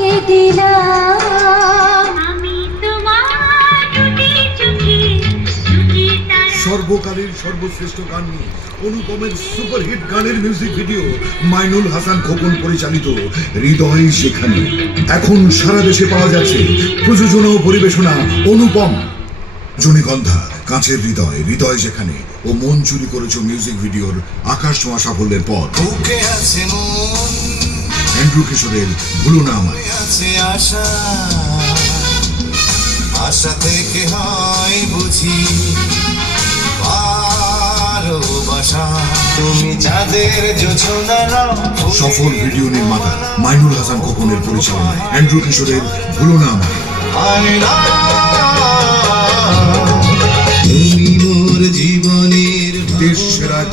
তোমাকে দিলাম। আমি তোমার দুটি চোখে দুটি সর্বকালের সর্বশ্রেষ্ঠ গান নিয়ে অনুপমের সুপারহিট গানের মিউজিক ভিডিও মাইনুল হাসান খোকন পরিচালিত। হৃদয় সেখানে। এখন সারা দেশে পাওয়া যাচ্ছে প্রযোজনা ও পরিবেশনা অনুপম। জনিগন্ধা কাঁচের হৃদয় হৃদয় যেখানে ও মন চুরি করেছ মিউজিক ভিডিওর আকাশ ছোঁয়া সাফল্যের পর বুকে আছে মন। অ্যান্ড্রু কিশোরের ভুলো না আমায়। আছে আশা আশা থেকে হয় বুঝি সফল ভিডিও নির্মাতা মাইনুল হাসান খোকনের পরিচালনায় অ্যান্ড্রু কিশোরের ভুলো না আমায়।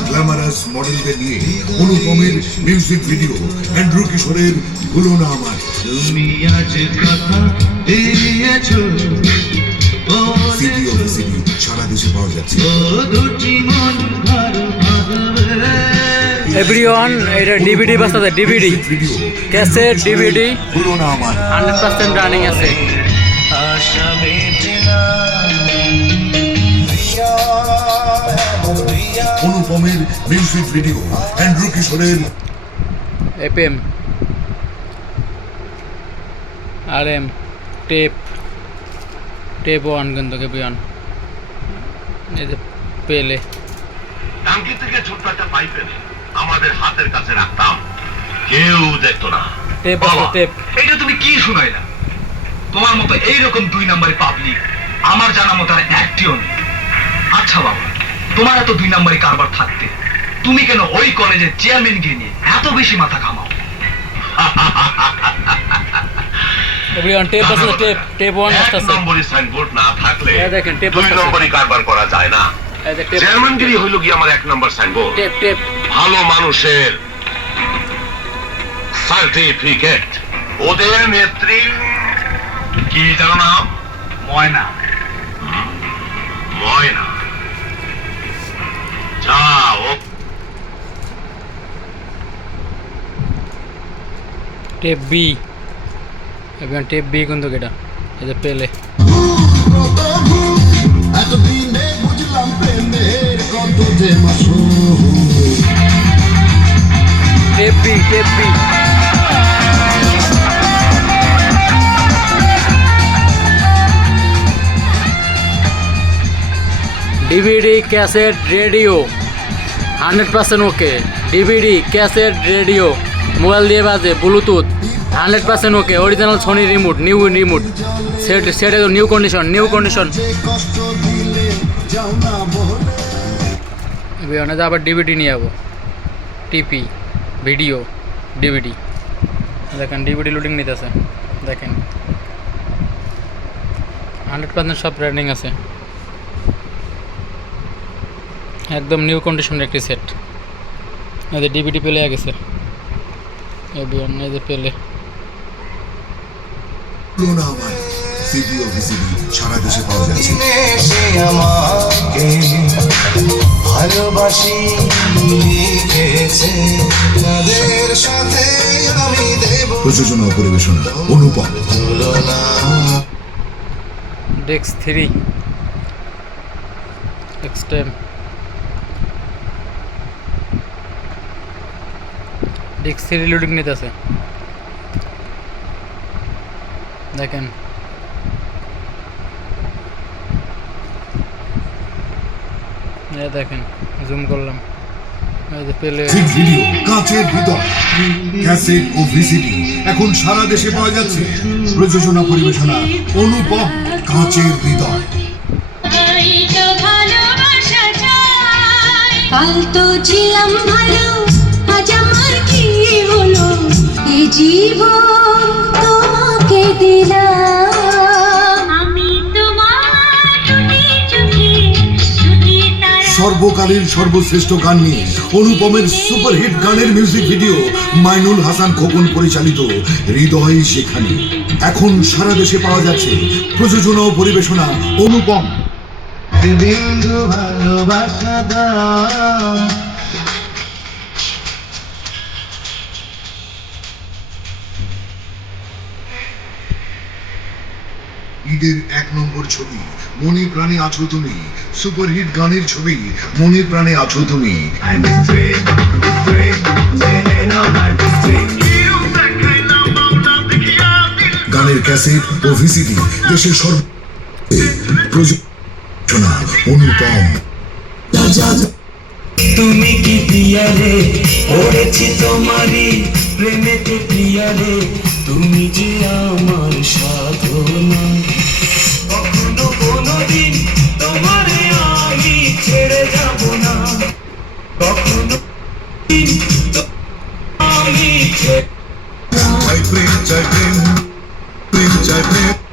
গ্ল্যামারাস মডেলদের নিয়ে অনুপমের মিউজিক ভিডিও অ্যান্ড্রু কিশোরের ভুলো না আমার তুমি আজ কথা দিয়েছ। সিডি ও সারা দেশে পাওয়া যাচ্ছে। এভরিওয়ান এটা ডিভিডি বাস্তাতে ডিভিডি ক্যাসেট ডিভিডি ভুলো না আমার হান্ড্রেড পার্সেন্ট রানিং আছে। অনুপমের মিউজিক ভিডিও অ্যান্ড্রু কিশোরের এপিএম আর এম টেপ টেপ ওয়ান কিন্তু এভরিওয়ান এই যে পেলে। টাঙ্কি থেকে ছোট্ট একটা পাইপ এনে আমাদের হাতের কাছে রাখতাম। কেউ দেখতো না। টেপ আছে টেপ। এইটা তুমি কি শুনাইলা? তোমার মতো এইরকম দুই নাম্বারে পাবলিক আমার জানা মতো আর একটিও নেই। আচ্ছা বাবা। তোমার এত দুই নাম্বারে কারবার থাকতে। তুমি কেন ওই কলেজের চেয়ারম্যানকে নিয়ে এত বেশি মাথা ঘামাও? এভরিওয়ান টেপ আছে টেপ টেপ ওয়ান এক নম্বরই সাইনবোর্ড না থাকলে দেখেন, টেপ দুই নম্বরই কারবার করা যায় না। এই যে টেপ চেয়ারম্যানগিরি হইল কি আমার এক নম্বর সাইনবোর্ড টেপ টেপ ভালো মানুষের সার্টিফিকেট ওদের নেত্রী কি জানো নাম? Moyna. Moyna. Tape B everyone tape B কিন্তু এটা যে পেলে tape B tape B DVD cassette radio hundred percent okay. DVD cassette, radio, mobile দিয়ে বাজে, Bluetooth, hundred percent okay. Original Sony remote new remote set set new condition new condition আবার DVD নিয়ে যাব। TP video DVD দেখেন DVD loading নিতেছে। দেখেন। Hundred percent সব running আছে। একদম নিউ কন্ডিশনের একটি সেট এই যে ডিভিডি পেলে গেছে। এই যে পেলে সারা দেশে পাওয়া যাচ্ছে। ভালোবাসি লিখেছে। তাদের সাথে আমি দেব প্রযোজনা পরিবেশনা অনুপম। ডেক্স থ্রি এক্সটেম ডেক্স থ্রি লোডিং নিতেছে। দেখেন। দেখেন জুম করলাম। পেলে ভিডিও কাঁচের হৃদয় ক্যাসেট ও ভিসিডি এখন সারা দেশে পাওয়া যাচ্ছে। প্রযোজনা পরিবেশনা অনুপম কাঁচের হৃদয় কাল তো ছিলাম ভালো জীবন তোমাকে দিলাম। আমি সর্বকালের সর্বশ্রেষ্ঠ গান নিয়ে অনুপমের সুপারহিট গানের মিউজিক ভিডিও মাইনুল হাসান খোকন পরিচালিত হৃদয় সেখানে। এখন সারা দেশে পাওয়া যাচ্ছে প্রযোজনা ও পরিবেশনা অনুপম। বিন্দু ভালোবাসা দাও ঈদের এক নম্বর ছবি মনে প্রাণে আছো তুমি। সুপারহিট গানের ছবি মনে প্রাণে আছো তুমি। গানের ক্যাসেট ও ভিসিডি দেশের সর্ব প্রযোজনা অনুপম। তুমি কি প্রিয়ারে পড়েছি তোমারই প্রেমেতে প্রিয়ারে তুমি যে আমার সাধনা। 在变，变在变。